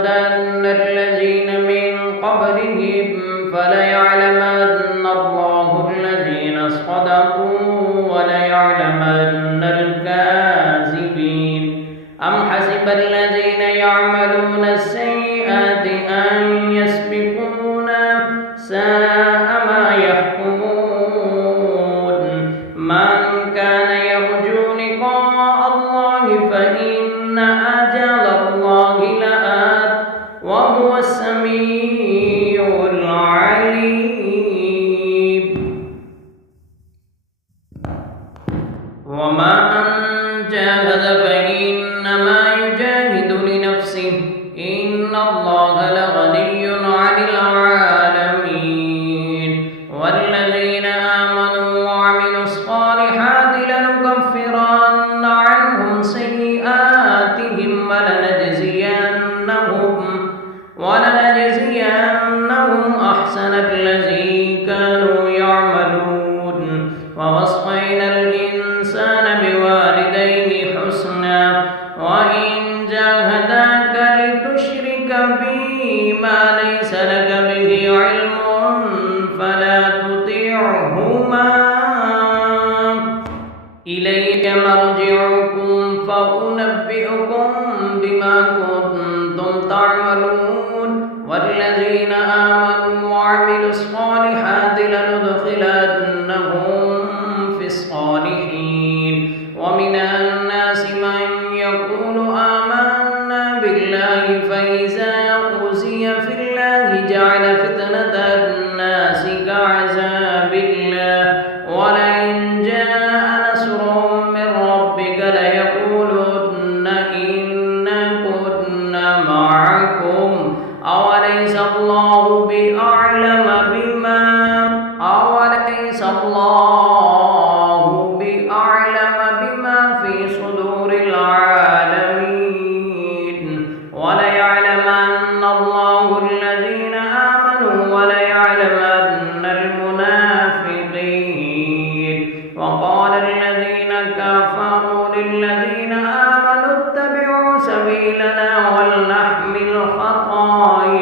ولفتن الذين من قبلهم فليعلمن الله الذين صدقوا وليعلمن الكاذبين. أم حسب الذين يعملون السيئات أن يسبقونا ساء ما يحكمون. من كان يرجو لقاء الله فإن أجل الله لآت وهو السميع العليم. ومن جاهد فإنما يجاهد لنفسه إن الله لغني عن العالمين. والذين آمنوا وعملوا الصالحات لنكفرن عنهم سيئاتهم ولنجزينهم أحسن الذي كانوا يعملون. ووصينا الإنسان بوالديه حسنا وإن جاهداك لتشرك بي ما ليس لك به علم فلا تطيعهما إلي مرجعكم فأنبئكم بما كنتم تعملون. والذين آمنوا وعملوا الصالحات لندخلنهم في الصالحين. ومن الناس من يقول آمنا بالله فإذا أوذي في الله جعل فتنة الناس كعذاب الله ولئن جاء نصر من ربك ليقولن إنا كنا معكم أوليس الله بأعلم بما في صدور العالمين. وليعلمن الله الذين آمنوا وليعلمن المنافقين. وقال الذين كفروا للذين آمنوا اتبعوا سبيلنا ولنحمل خطاياكم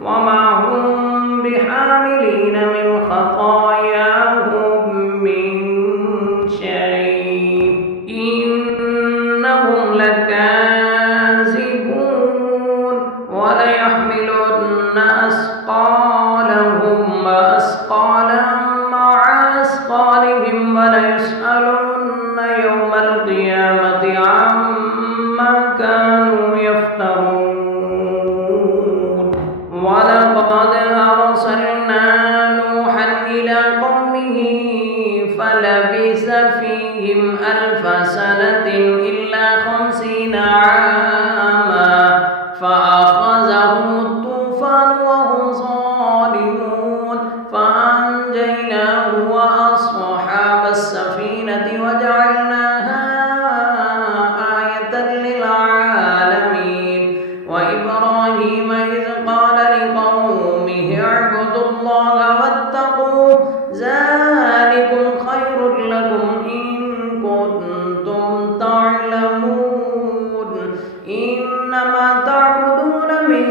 وما هم بحاملين من خطاياهم من شيء إنهم لكاذبون. وليحملن أثقالهم وأثقالا مع أثقالهم وليسألن يوم القيامة عما كانوا يفترون. ولقد أرسلنا نوحا إلى قومه فلبث فيهم 1000 سنة إلا 50 عاما فأخذهم الطوفان وهم ظالمون فأنجيناه وأصحاب السفينة وجعلناها آية للعالمين. وإبراهيم إذ قال لقومه اعبدوا الله واتقوه ذلكم خير لكم إن كنتم تعلمون. إنما تعبدون من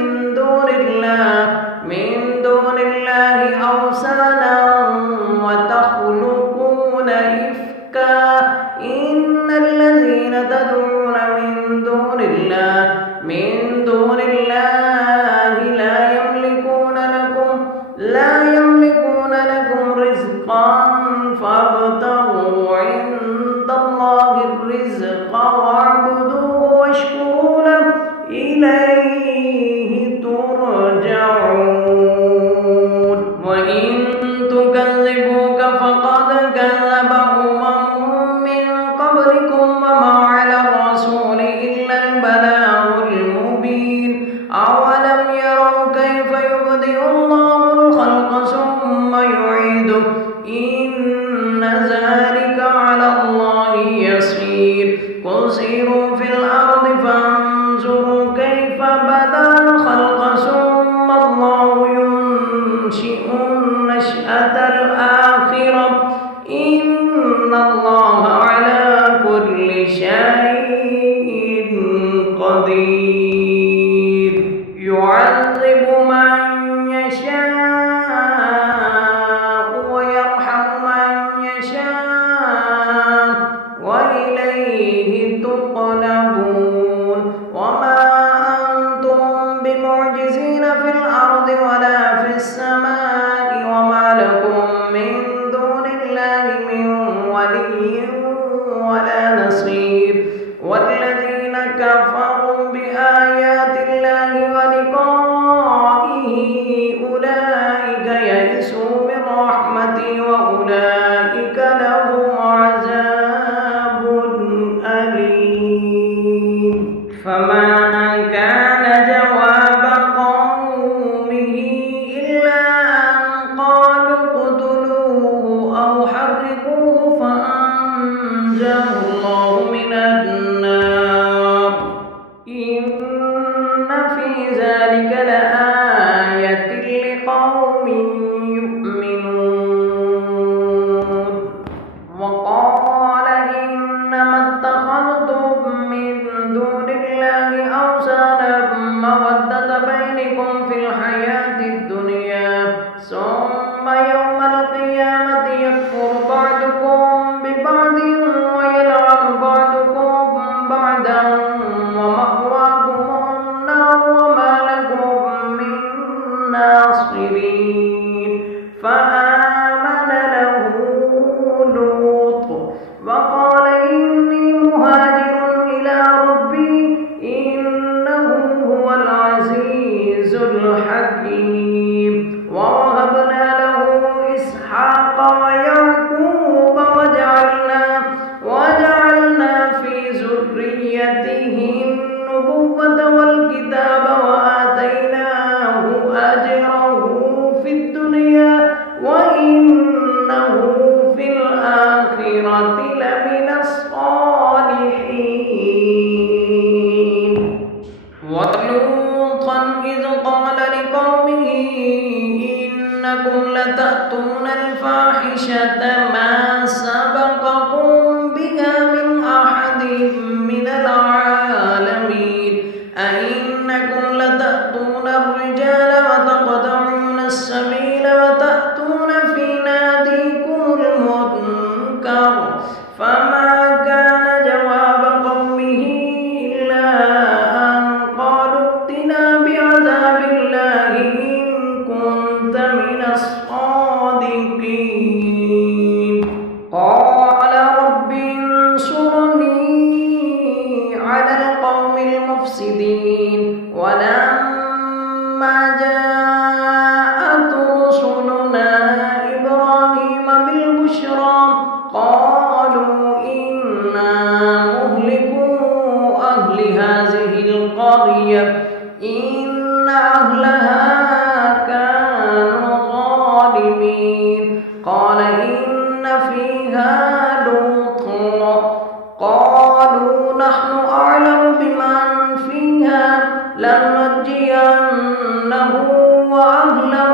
دون الله أوثانا وتخلقون إفكا إن الذين تدعون من دون الله لا يملكون لكم رزقا فابتغوا عند الله الرزق واعبدوه واشكروا له إليه ترجعون. وإن تكذبوك فقد كذب من قبلكم وما على الرسول إلا البلاغ المبين. بصير يعذب من يشاء ويرحم من يشاء وإليه تقلبون وما أنتم بمعجزين في الأرض ولا في السماء وما لكم من دون الله من ولي ولا نصير والذين كفروا بآيات الله ولقائه أولئك يئسوا من رحمتي وأولئك لهم عذاب أليم فما كان جواب قومه إلا أن قالوا اقتلوه أو حرقوه فأنجاه الله من النار إن في ذلك لآية لقوم يؤمنون وقال إنما اتخذتم من دون الله أوثانا مودة بينكم في الحياة الدنيا ثم يوم القيامة يكفر بعضكم ببعض ويلعن بعضكم بعضا ومأواكم النار وما لكم من ناصرين فآمن له لوط وقال إني مهاجر إلى ربي إنه هو العزيز الحكيم ووهبنا له إسحاق ويعقوب وجعلنا في ذريته النبوة والكتاب وآتيناه أجره في الدنيا وإنه في الآخرة لمن الصالحين ولوطا إذ قال لقومه إنكم لتأتون الفاحشة ما سبقكم بها من أحد من العالمين أئنكم لتأتون الرجال وتقطعون السبيل وتأتون في ناديكم المنكر فما كان جواب قومه إلا أن قالوا ائتنا بعذاب الله إن كنت من الصادقين قال رب انصرني على القوم المفسدين ولما جاءت رسلنا إبراهيم بالبشرى قالوا إنا مهلكو أهل هذه القرية إن أهلها كانوا ظالمين قال إن فيها لوطا قالوا نحن أعلم بمن فيها لننجينه وأهله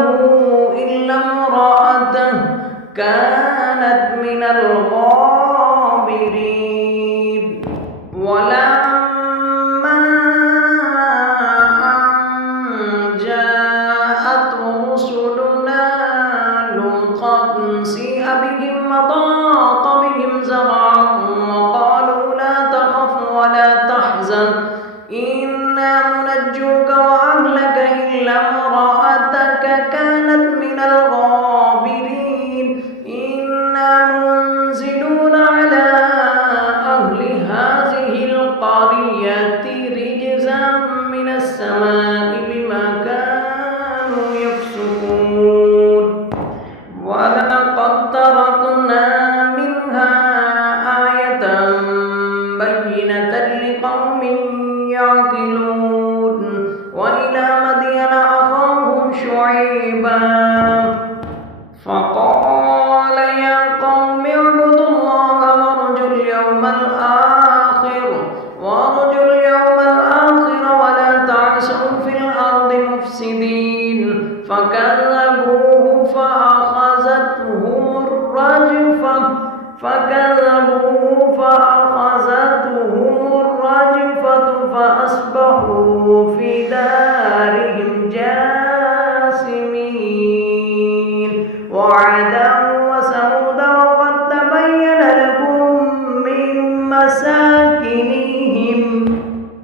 إلا امرأته كانت من الغابرين ولما أن جاءت رسلنا لوطا سيء بهم وضاق بهم زرعا وقالوا لا تخف ولا تحزن إنا منجوك وأهلك إلا امرأتك كانت من الغابرين إنا منزلون على أهل هذه القرية رجزا من السماء بما كانوا يفسقون ولقد تركنا منها آية بينة لقوم يعقلون وإلى مدين أخاهم شعيبا فقال يا قوم اعبدوا الله وارجوا اليوم الآخر ولا تعسوا في الأرض مفسدين فكذبوه فأخذتهم الرجفة فأصبحوا في دارهم جاثمين وعدا وثمود وقد تبين لكم من مساكنهم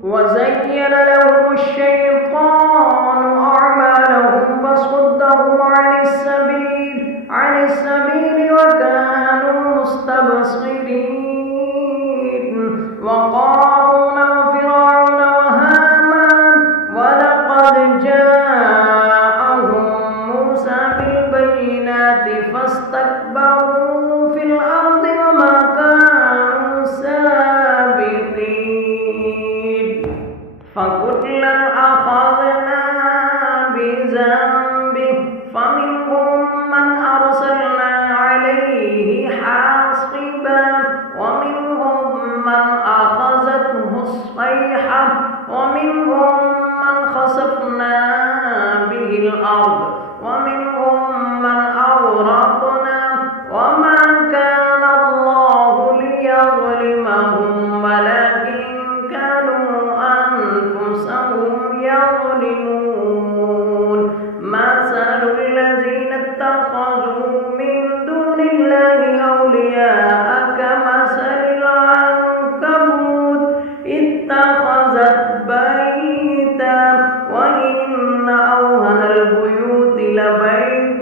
وزين لهم الشيطان أعمالهم فصدهم عن السبيل وكانوا مستبصرين وقارون وفرعون وهامان ولقد جاءهم موسى بالبينات فاستكبروا في الأرض وما كانوا سابقين فكلا أخذنا بذنبه فمنهم من أرسلنا عليه حاصبا ومنهم من أخذته الصيحة ومنهم من خسفنا به الأرض ومنهم من أغرقنا وما كان الله ليظلمهم ولكن كانوا أنفسهم يظلمون مثل الذين اتخذوا من دون الله أولياء كمثل العنكبوت اتخذت بيتا وإن أوهن البيوت لبيت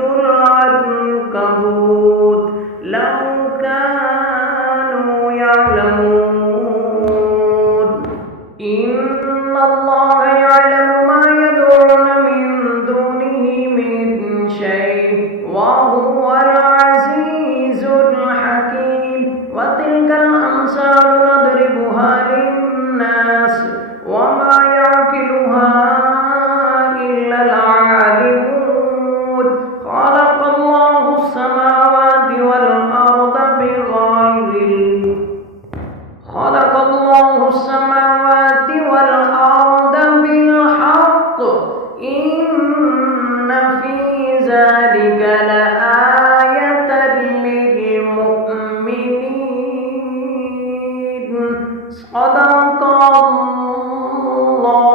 العنكبوت لو كانوا يعلمون إن الله يعلم ما يدعون من دونه من شيء وهو العزيز الحكيم وتلك الأمثال نضربها للناس وما يعقلها إلا العالمون خلق الله السماوات والأرض بالحق إن في ذلك لآية للمؤمنين صدق الله